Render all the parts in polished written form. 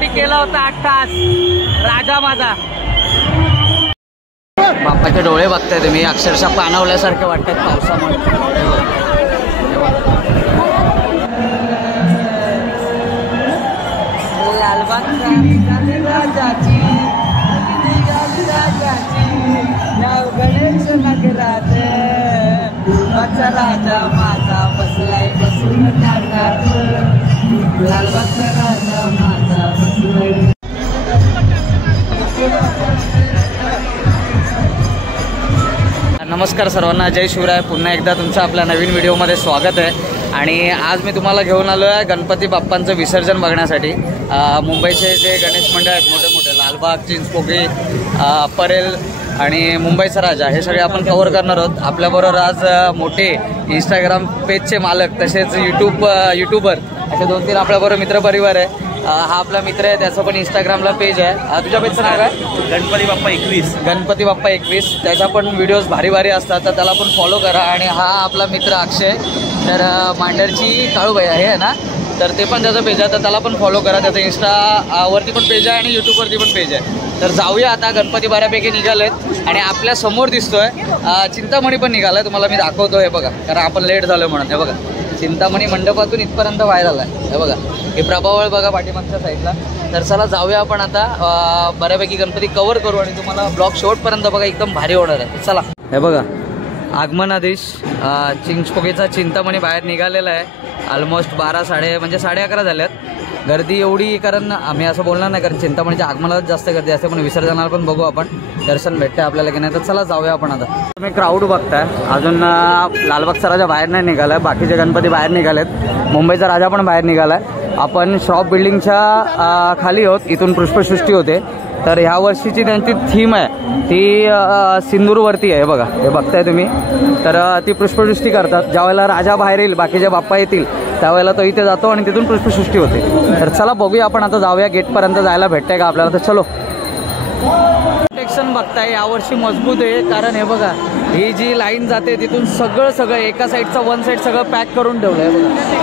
बाप्पासाठी केला होता अट्टास राजा माझा। बाप्पाचे डोळे बघताय तुम्ही, अक्षरशः पाणवल्यासारखे वाटतात पावसामुळे। गणेश नगरात राजा माझा बसलाय बसून लालबागचा राजा माझा बसलाय। नमस्कार सर्वांना, जय शिवराय। पुन्हा एकदा तुमचं आपल्या नवीन व्हिडिओमध्ये स्वागत आहे। आणि आज मी तुम्हाला घेऊन आलो आहे गणपती बाप्पांचं विसर्जन बघण्यासाठी। मुंबईचे जे गणेश मंडळ आहेत मोठे मोठे, लालबाग, चिंचपोकळी, परेल आणि मुंबईचा राजा, हे सगळे आपण कव्हर करणार आहोत। आपल्याबरोबर आज मोठे इंस्टाग्राम पेजचे मालक तसेच यूट्यूबर असे 2-3 आपल्याबरोबर मित्रपरिवार आहे। हा आपला मित्र आहे, त्याचं पण इंस्टाग्रामला पेज आहे। तुझ्या पेजचं नाव काय? गणपती बाप्पा 21। गणपती बाप्पा 21, त्याच्या पण व्हिडिओज भारी भारी असतात, तर त्याला पण फॉलो करा। आणि हा आपला मित्र अक्षय, तर मांडरची काळूबाई आहे ना, तर ते पण त्याचं पेज आहे, तर त्याला पण फॉलो करा। त्याचं इंस्टावरती पण पेज आहे आणि यूट्यूबवरती पण पेज आहे। तर जाऊया आता, गणपती बऱ्यापैकी निघालेत आणि आपल्या समोर दिसतोय चिंतामणी पण निघालाय, तुम्हाला मी दाखवतो। हे बघा, कारण आपण लेट झालो म्हणून। हे बघा, चिंतामणी मंडपातून इथपर्यंत व्हायरल आहे। हे बघा, हे प्रभावळ बघा पाठीमागच्या साईडला। तर चला जाऊया आपण आता, बऱ्यापैकी गणपती कव्हर करू आणि तुम्हाला ब्लॉग शेवटपर्यंत बघा, एकदम भारी होणार आहे। चला, हे बघा आगमनादेश चिंचपोकळीचा चिंतामणी बाहेर निघालेला आहे। ऑलमोस्ट 12 म्हणजे 11:30 झाल्यात। गर्दी एवढी, कारण आम्ही असं बोलणार नाही, कारण चिंतामणीच्या आगमनालाच जास्त गर्दी असते, पण विसर्जनाला पण बघू आपण, दर्शन भेटते आपल्याला की नाही। तर चला जाऊया आपण आता। तुम्ही क्राऊड बघताय, अजून लालबागचा राजा बाहेर नाही निघालाय, बाकीचे गणपती बाहेर निघालेत, मुंबईचा राजा पण बाहेर निघालाय। आपण श्रॉफ बिल्डिंगच्या खाली आहोत, इथून पुष्पसृष्टी होते। तर ह्या वर्षीची त्यांची थीम आहे ती सिंदूरवरती आहे। बघा, हे बघताय तुम्ही, तर ती पुष्पसृष्टी करतात। ज्यावेळेला राजा बाहेर येईल, बाकीचे बाप्पा येतील, त्यावेळेला तो इथे जातो आणि तिथून पुष्पसृष्टी होते। तर चला बघूया आपण आता, जाऊया गेटपर्यंत जायला भेटतंय का आपल्याला, तर चलो। प्रोटेक्शन बघताय यावर्षी मजबूत आहे, कारण हे बघा, ही जी लाईन जाते तिथून सगळं एका साईडचं 1 साईड सगळं पॅक करून ठेवलं आहे बघा।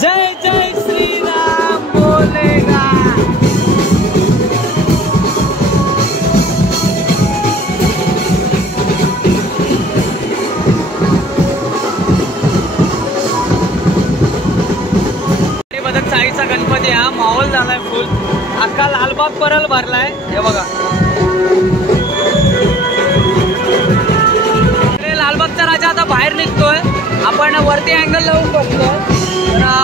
जय जय श्री राम बोलेगा। बदक चाळीचा गणपती हा माहोल झालाय फुल, अख्खा लालबाग परल भरलाय। हे बघा, लालबागचा राजा आता बाहेर निघतोय, आपण वरती अँगल लावून बसतोय,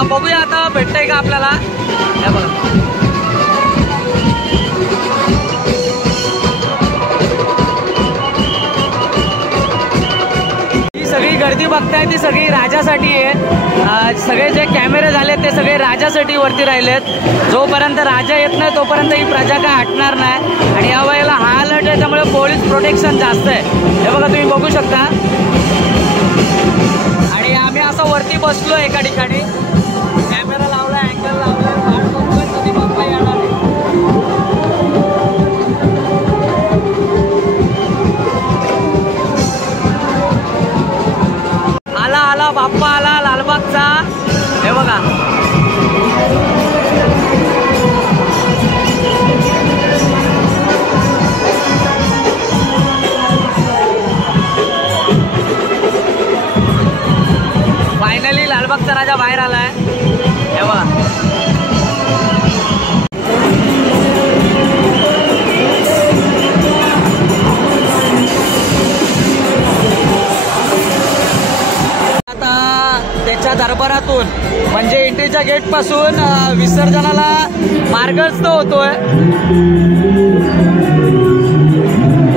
बघूया आता भेटतंय का आपल्याला। हे बघा, ही सगळी गर्दी बघताय ती सगळी राजासाठी आहे। सगळे जे कॅमेरे झालेत ते सगळे राजासाठी वरती राहिलेत। जोपर्यंत राजा येत नाही तोपर्यंत ही प्रजा काय हटणार नाही। आणि या वेळेला हा अलर्ट आहे, त्यामुळे पोलीस प्रोटेक्शन जास्त आहे। हे बघा, तुम्ही बघू शकता। आणि आम्ही असं वरती बसलो एका ठिकाणी, कॅमेरा लावला, अँगल लावला, वाट बघतोय कधी बाप्पा येणार आहे। लालबागचा राजा बाहेर आलाय हे बघा. त्याच्या दरबारातून म्हणजे एंट्रीच्या गेट पासून विसर्जनाला मार्गस्थ होतोय.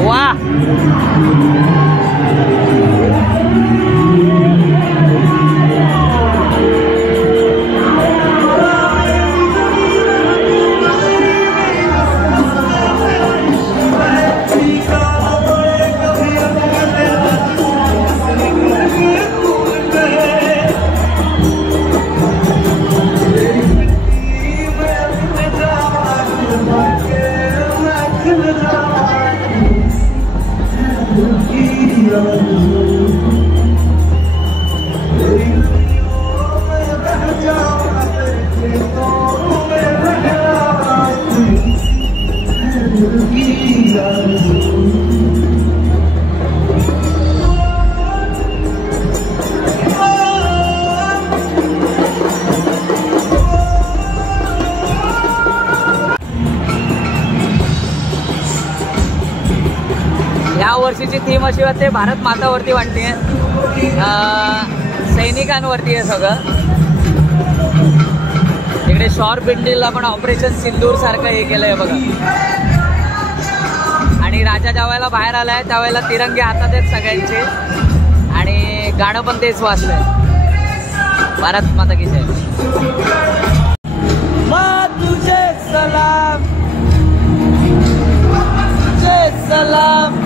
वा या वर्षीची थीम अशी वाटते भारत मातावरती वाटते, सैनिकांवरती आहे सगळं. इकडे शॉर बिल्डिंगला पण ऑपरेशन सिंदूर सारखं हे केलंय बघा. आणि राजा ज्या वेळेला बाहेर आलाय त्यावेळेला तिरंगे हातात आहेत सगळ्यांचे आणि गाणं पण तेच वाचलंय, भारत माता की जय. तुझे सलाम तुझे सलाम.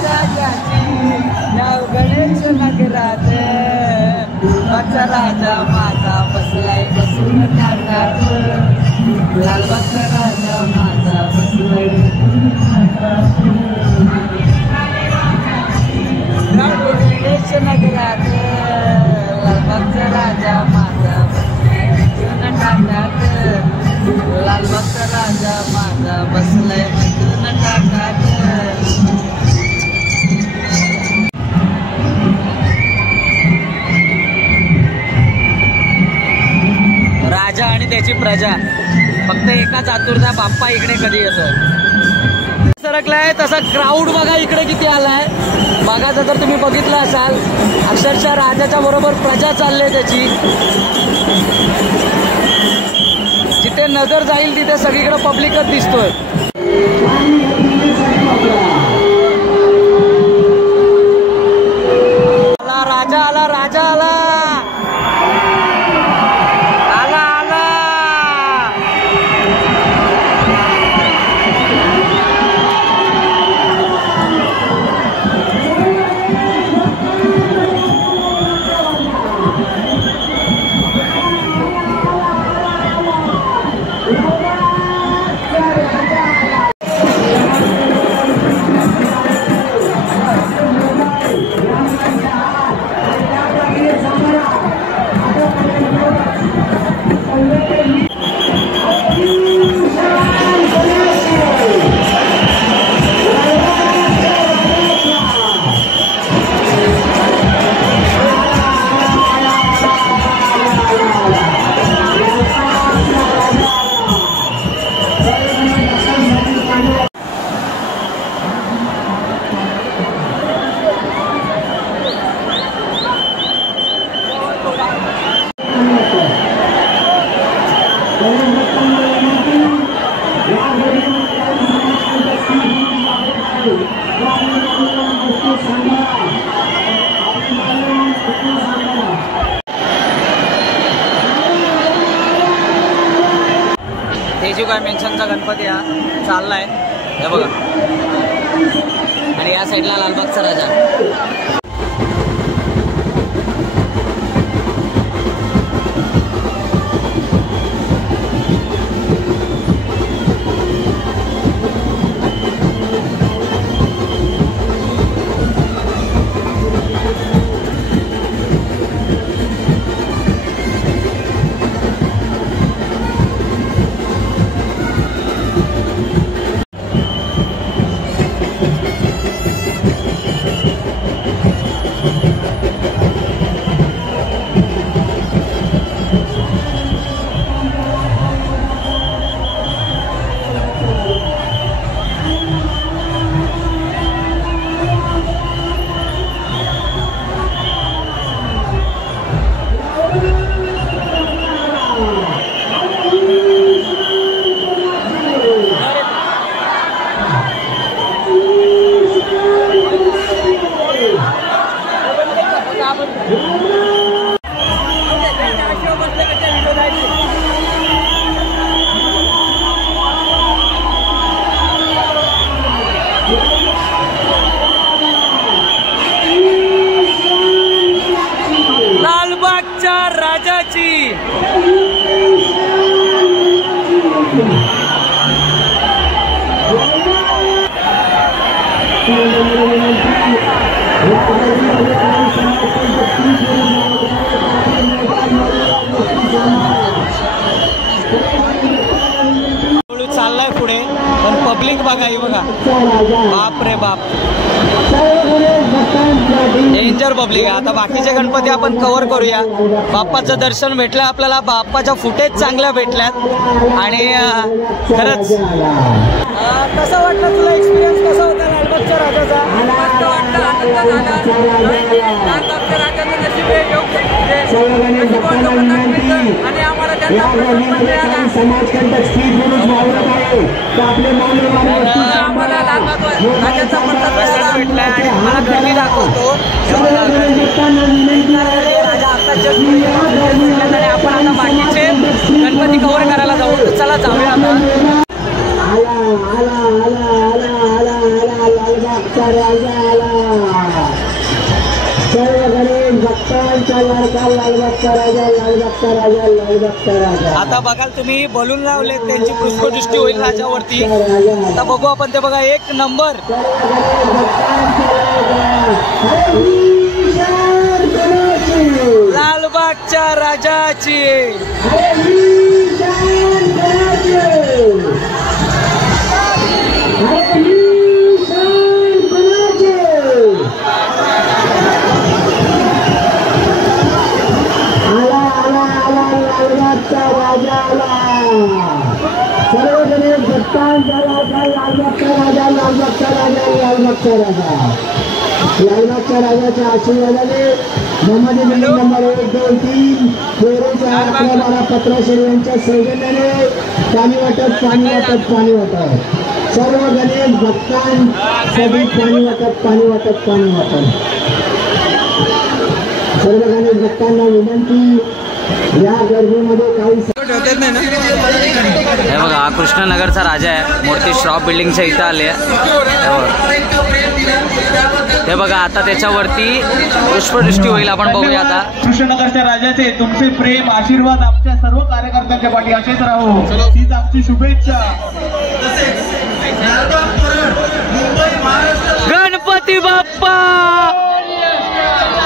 राजाची नाव गणेश नगरात बच्चा राजा माझा बसलाय बसून टाकात. लालबागचा राजा माझा बसलाय गणेश नगरात. लालबागचा राजा माझा बसलाय बसून टाकात. लालबागचा राजा माझा बसलाय बसून टाकात. राजा आणि त्याची प्रजा फक्त एकाच आतुरता, बाप्पा इकडे कधी येतोय. सरकलाय तसा क्राऊड बघा इकडे किती आलाय. बघायचं जर तुम्ही बघितलं असाल अक्षरशः राजाच्या बरोबर प्रजा चालले त्याची. जिथे नजर जाईल तिथे सगळीकडे पब्लिकच दिसतोय. राजा आला राजा आला आला आला. तेजू काय मेन्शनचा गणपती हा चाललाय हे बघा. आणि या साईडला लालबागचा राजा. लालबागच्या राजाची. चाललाय पुढे, पण पब्लिक बघा ही बघा, बाप रे बाप, डेंजर पब्लिक आहे. आता बाकीचे गणपती आपण कव्हर करूया. बाप्पाचं दर्शन भेटलं आपल्याला, बाप्पाच्या फुटेज चांगल्या भेटल्यात. आणि खरंच कसा वाटला तुला, एक्सपिरियन्स कसा होता लालबागच्या राजाचा? मस्त वाटलं, आनंद झाला. लालबागच्या राजाचं नशीब आहे, योग्य आणि आम्हाला त्यांचा आम्हाला लालबाग राजाचा प्रसाद भेटला. आणि मला घरी दाखवतो राजा आता जस्ट आणि आपण आता बाकीचे गणपती कव्हर करायला जाऊ. तर चला जाऊया आता. आता बघाल तुम्ही बलून लावले, त्यांची पुष्पदृष्टी होईल राजावरती. आता बघू आपण, ते बघा एक नंबर. लालबागच्या राजाची लालबागच्या राजाच्या आशीर्वादाने मोहम्मदी नंबर 1, 2, 3 11, 12 17 यांच्या सौजन्याने पाणी वाटप सर्व गणेश भक्तांसाठी पाणी वाटप सर्व गणेश भक्तांना विनंती, या गर्दीमध्ये काही हे बघा, हा कृष्णनगरचा राजा आहे. मूर्ती श्रॉफ बिल्डिंगच्या इथं आली आहे. हे बघा, आता त्याच्यावरती पुष्पदृष्टी होईल. आपण बघूया आता. कृष्णनगरच्या राजाचे तुमचे प्रेम आशीर्वाद आमच्या सर्व कार्यकर्त्यांच्या पाठी असेच राहू, हीच आमची शुभेच्छा. गणपती बाप्पा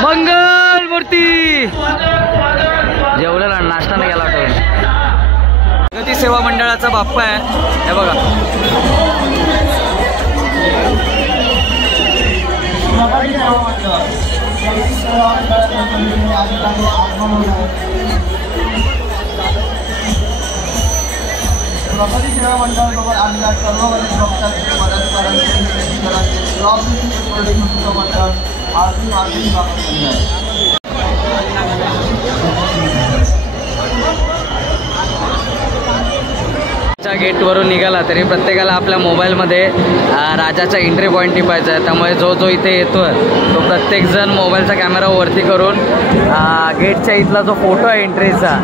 मंगल मूर्ती. जेवलेला नाश्ता नाही गेला वाटतं. प्रगती सेवा मंडळाचा बाप्पा आहे. हे बघा, प्रगती सेवा मंडळासोबत आमच्या सर्व गणेश भक्तांचे मंडळ गेटवरून निघाला तरी प्रत्येकाला आपल्या मोबाईलमध्ये राजाचा एंट्री पॉईंट टिपायचा आहे. त्यामुळे जो जो इथे येतोय तो प्रत्येकजण मोबाईलचा कॅमेरा वरती करून गेटच्या इथला जो फोटो आहे एंट्रीचा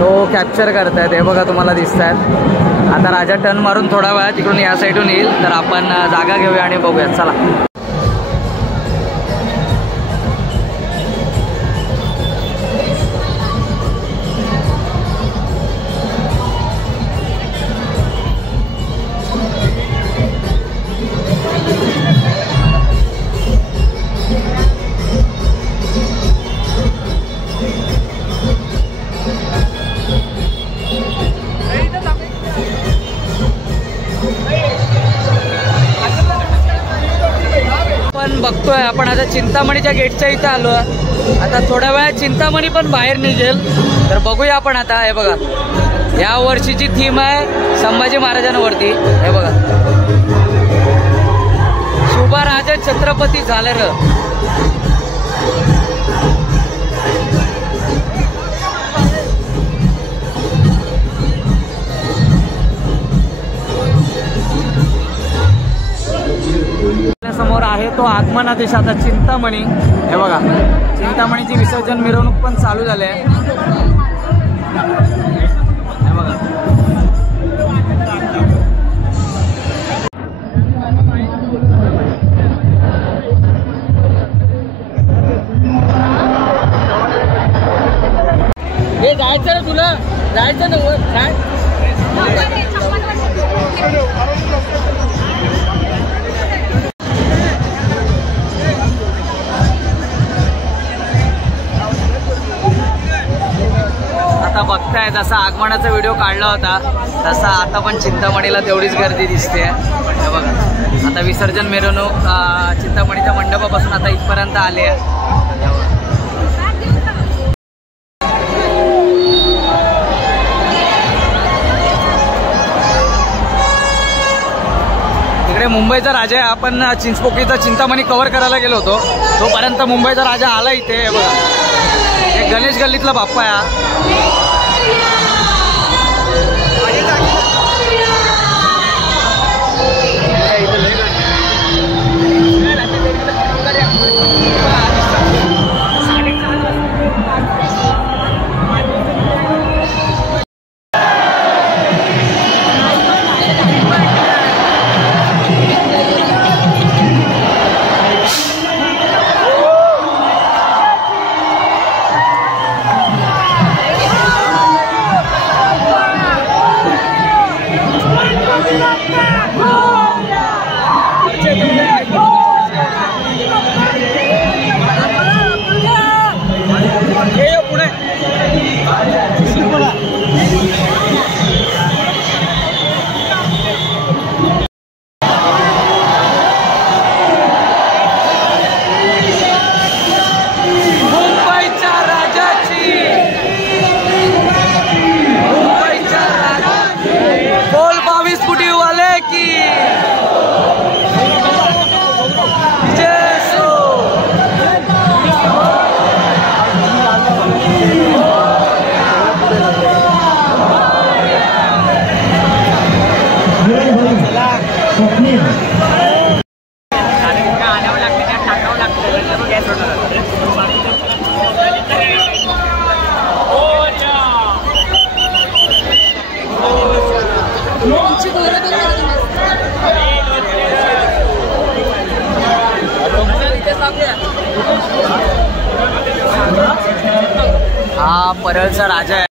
तो कॅप्चर करतायत. हे बघा, तुम्हाला दिसत आहेत. आता राजा टर्न मारून थोडा वेळा तिकडून या साईडून येईल, तर आपण जागा घेऊया आणि बघूया. चला. बघतोय आपण आता चिंतामणीच्या गेटच्या इथं आलो. आता थोड्या वेळात चिंतामणी पण बाहेर निघेल, तर बघूया आपण आता. हे बघा, या वर्षीची थीम आहे संभाजी महाराजांवरती. हे बघा, शुभा राजा छत्रपती झालं र. समोर आहे तो आगमना देश आता चिंतामणी. हे बघा, चिंतामणीची विसर्जन मिरवणूक पण चालू झाली आहे. हे बघा, हे जायचं ना तुला, जायचं ना वर काय. आता बघताय जसा आगमनाचा व्हिडिओ काढला होता तसा आता पण चिंतामणीला तेवढीच गर्दी दिसते. हे बघा आता विसर्जन मिरवणूक चिंतामणीच्या मंडपापासून आता इथपर्यंत आली आहे. इकडे मुंबईचा राजा आहे. आपण चिंचपोकळीचा चिंतामणी कव्हर करायला गेलो होतो, तोपर्यंत मुंबईचा राजा आला इथे. हे बघा हे गणेश गल्लीतला बाप्पा आहे. हा परळचा राजा आहे.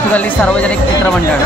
फेस्टिवल सार्वजनिक मित्रमंडळ.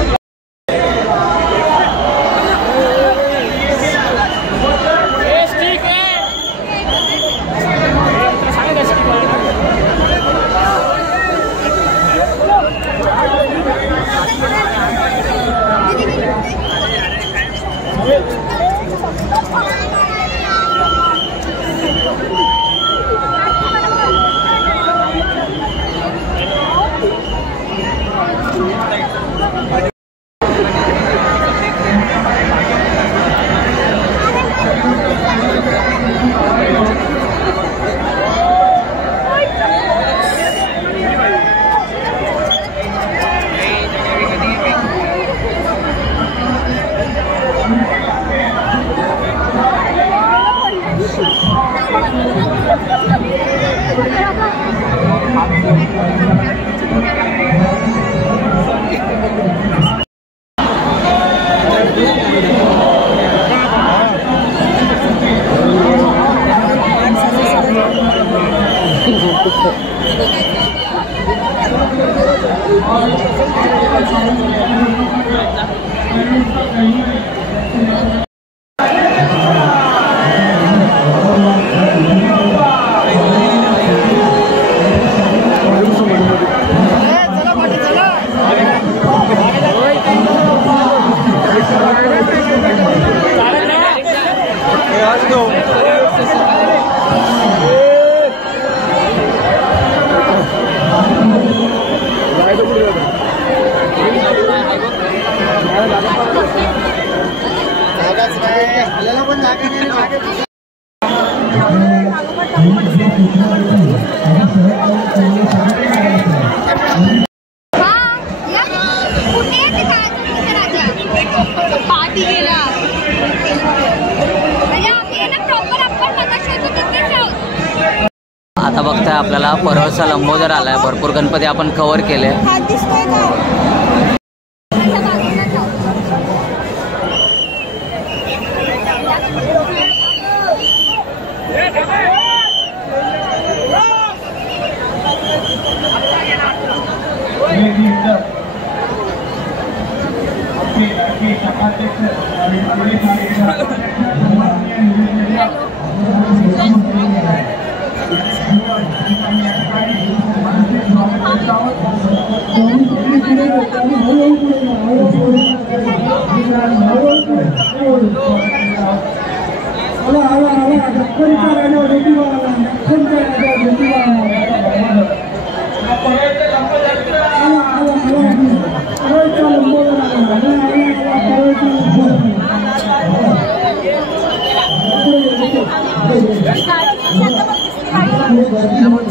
आता बघताय आपल्याला परळचा लंबोदर आलाय. भरपूर गणपती आपण कव्हर केले.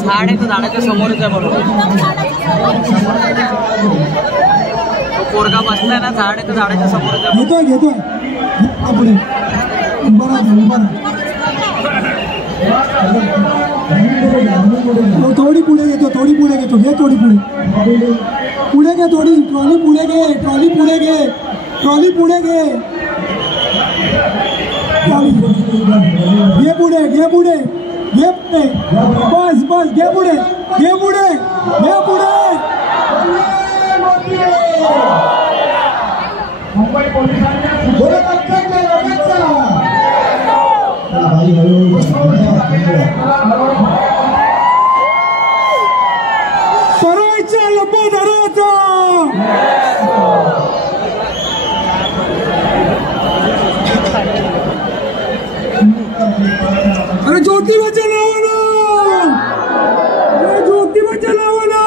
झाड आहे तर झाडाच्या समोरच आहे बरोबर. तो पोरगा बसलाय ना, झाड आहे तर झाडाच्या समोरच आहे. घेतोय थोडी पुढे घेतो, थोडी पुढे घेतो. घे थोडी पुढे घे, थोडी ट्रॉली पुढे घे, ट्रॉली पुढे घे, ट्रॉली पुढे घे, घे पुढे, घे पुढे, घे पुढे, बस बस, घे पुढे, घे पुढे, घे पुढे. मुंबई पोलिसांनी परळच्या लंबोदराचा अरे ज्योतिबाच्या नावानं, अरे ज्योतिबाच्या नावानं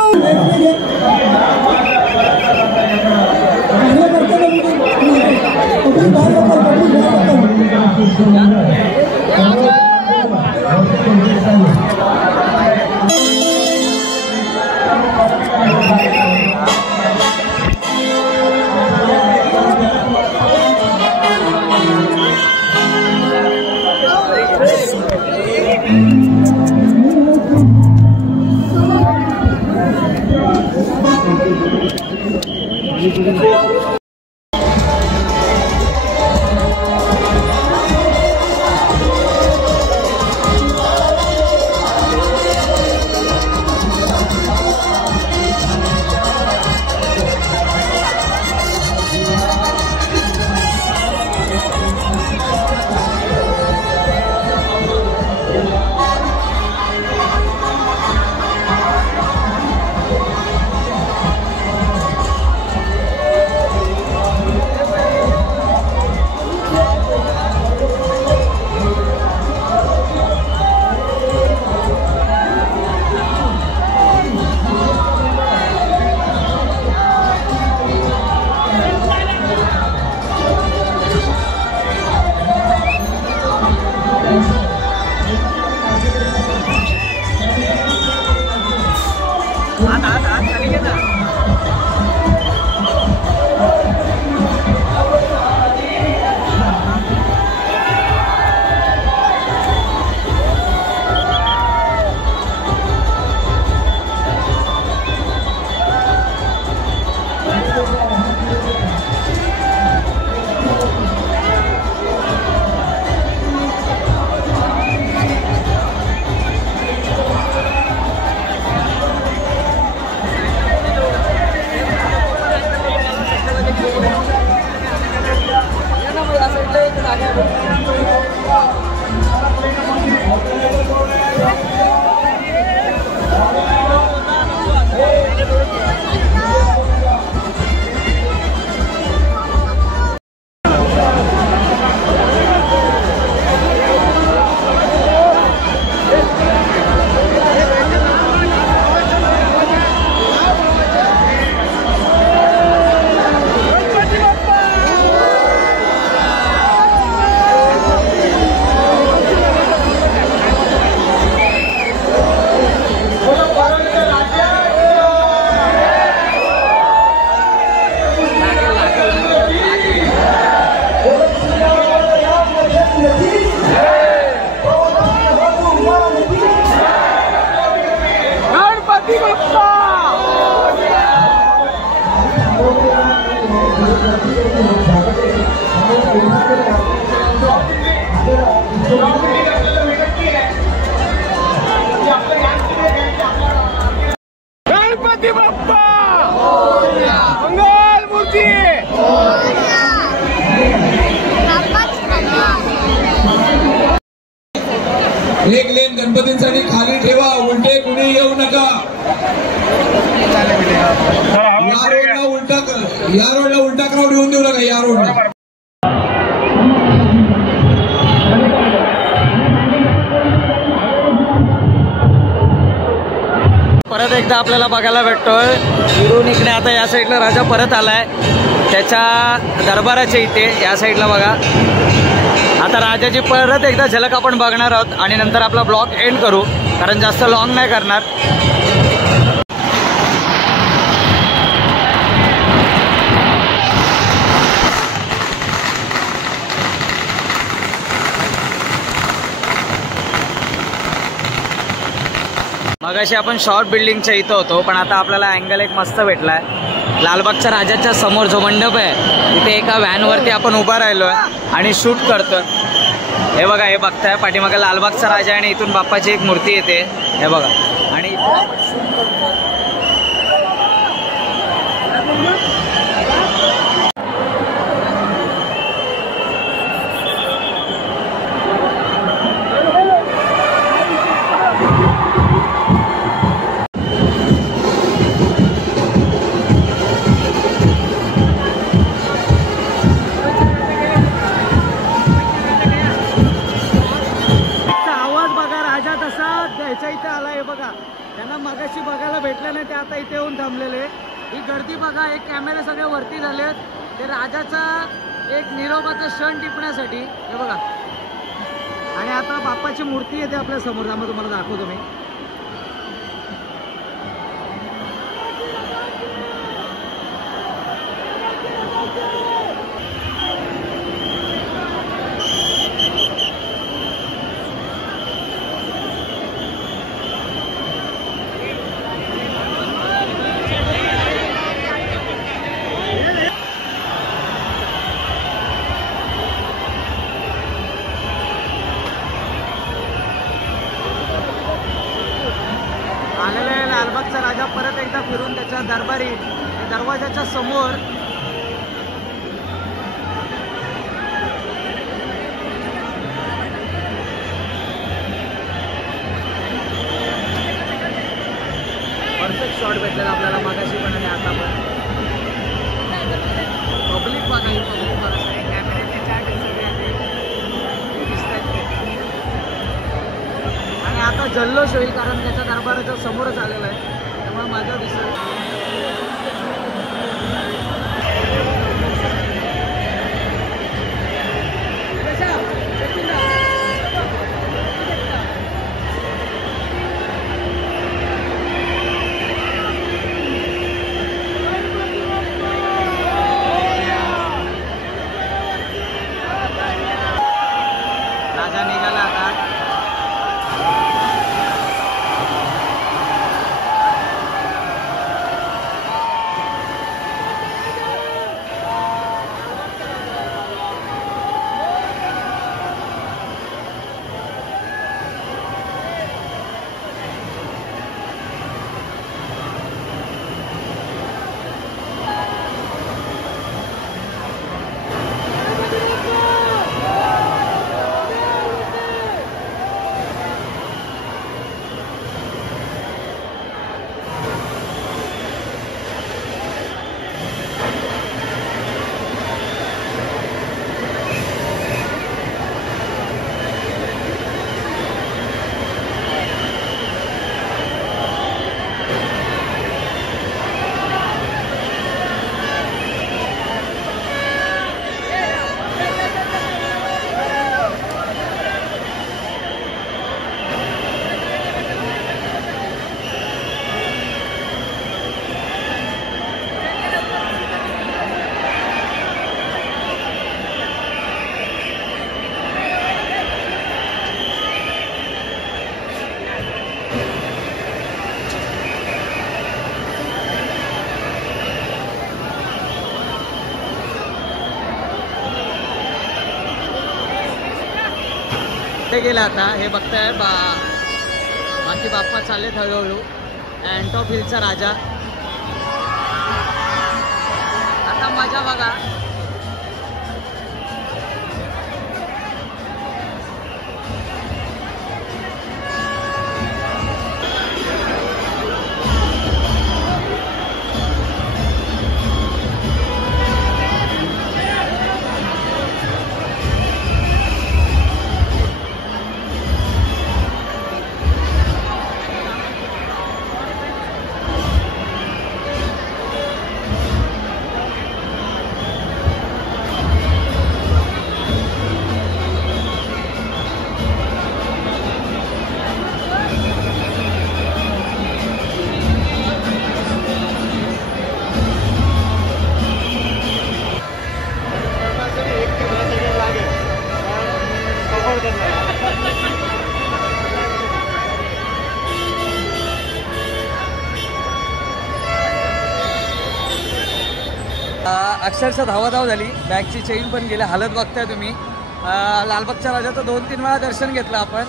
गणपती बाप्पा मंगल मूर्ती एक लेन गणपतींसाठी खाली ठेवा, उलटे कुणी येऊ नका. या रोडला उलटा क्राऊड येऊन देऊ नका. या रोडला परत एकदा आपल्याला बघायला भेटतोय इरून इकडे. आता या साईडला राजा परत आलाय त्याच्या दरबाराच्या इथे. या साईडला बघा. आता राजाची परत एकदा झलक आपण बघणार आहोत आणि नंतर आपला ब्लॉग एंड करू, कारण जास्त लॉंग नाही करणार. मगाशी आपण शॉर्ट बिल्डिंगच्या इथं होतो, पण आता आपल्याला अँगल एक मस्त भेटलाय. लालबागच्या राजाच्या समोर जो मंडप आहे तिथे एका व्हॅनवरती आपण उभा राहिलो आहे आणि शूट करतो. हे बघा, हे बघताय पाठीमागे लालबागचा राजा आणि इथून बाप्पाची एक मूर्ती येते. हे बघा. आणि इथे आला. हे बघा, त्यांना मगाशी बघायला भेटलं नाही, ते आता इथे येऊन थांबलेले. ही गर्दी बघा, एक कॅमेरे सगळे वरती झालेत ते राजाचा एक निरोपाचा क्षण टिपण्यासाठी. हे बघा. आणि आता बाप्पाची मूर्ती येते आपल्या समोर. त्यामुळे तुम्हाला दाखवतो मी. आलेला आहे लालबागचा राजा परत एकदा फिरून त्याच्या दरबारी दरवाजाच्या समोर. परफेक्ट शॉट भेटलेला आपल्याला मगाशी पण आणि आता पण. पब्लिक बघा, ही पब्लिक बघा. कॅमेऱ्याचे चार्ट आणि आता जल्लोष होईल, कारण त्याच्या दरबाराच्या समोरच आलेला आहे. त्यामुळे माझं दिसलं राजा निघाला आता. पुढे गेला आता हे बघताय बाकी बाप्पा चाललेत हळूहळू. अँटॉप हिलचा राजा. आता मजा बघा. अक्षरशः धावाधाव झाली. बॅगची चेन पण गेली. हालत बघताय तुम्ही. लालबागच्या राजाचं 2-3 वेळा दर्शन घेतलं आपण.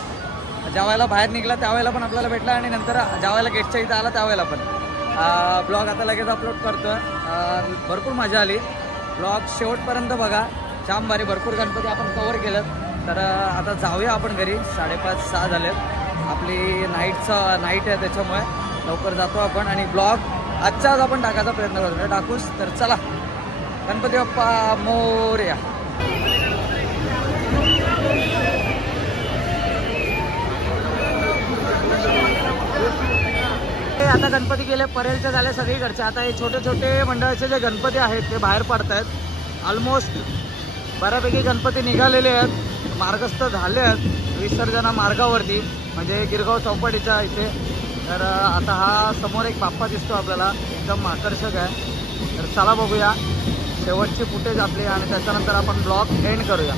ज्या वेळेला बाहेर निघला त्यावेळेला पण आपल्याला भेटला आणि नंतर ज्या वेळेला गेटच्या इथं आला त्यावेळेला पण. ब्लॉग आता लगेच अपलोड करतो. भरपूर मजा आली. ब्लॉग शेवटपर्यंत बघा. जाम भारी. भरपूर गणपती आपण कवर केलं. तर आता जाऊया आपण घरी. 5:30-6 झालेत. आपली नाईट आहे त्याच्यामुळे लवकर जातो आपण. आणि ब्लॉग आजच्या आज आपण टाकायचा प्रयत्न करतो. टाकूच. तर चला. गणपती बाप्पा मोरया. आता गणपती गेले. परेलचे झाले सगळीकडचे. आता हे छोटे छोटे मंडळाचे जे गणपती आहेत ते बाहेर पडत आहेत. ऑलमोस्ट बऱ्यापैकी गणपती निघालेले आहेत. मार्गस्थ झाले आहेत विसर्जना मार्गावरती, म्हणजे गिरगाव चौपाटीच्या इथे. तर आता हा समोर एक बाप्पा दिसतो आपल्याला, एकदम आकर्षक आहे. तर चला बघूया शेवटची फुटेज आपली आणि त्याच्यानंतर आपण ब्लॉग एंड करूया.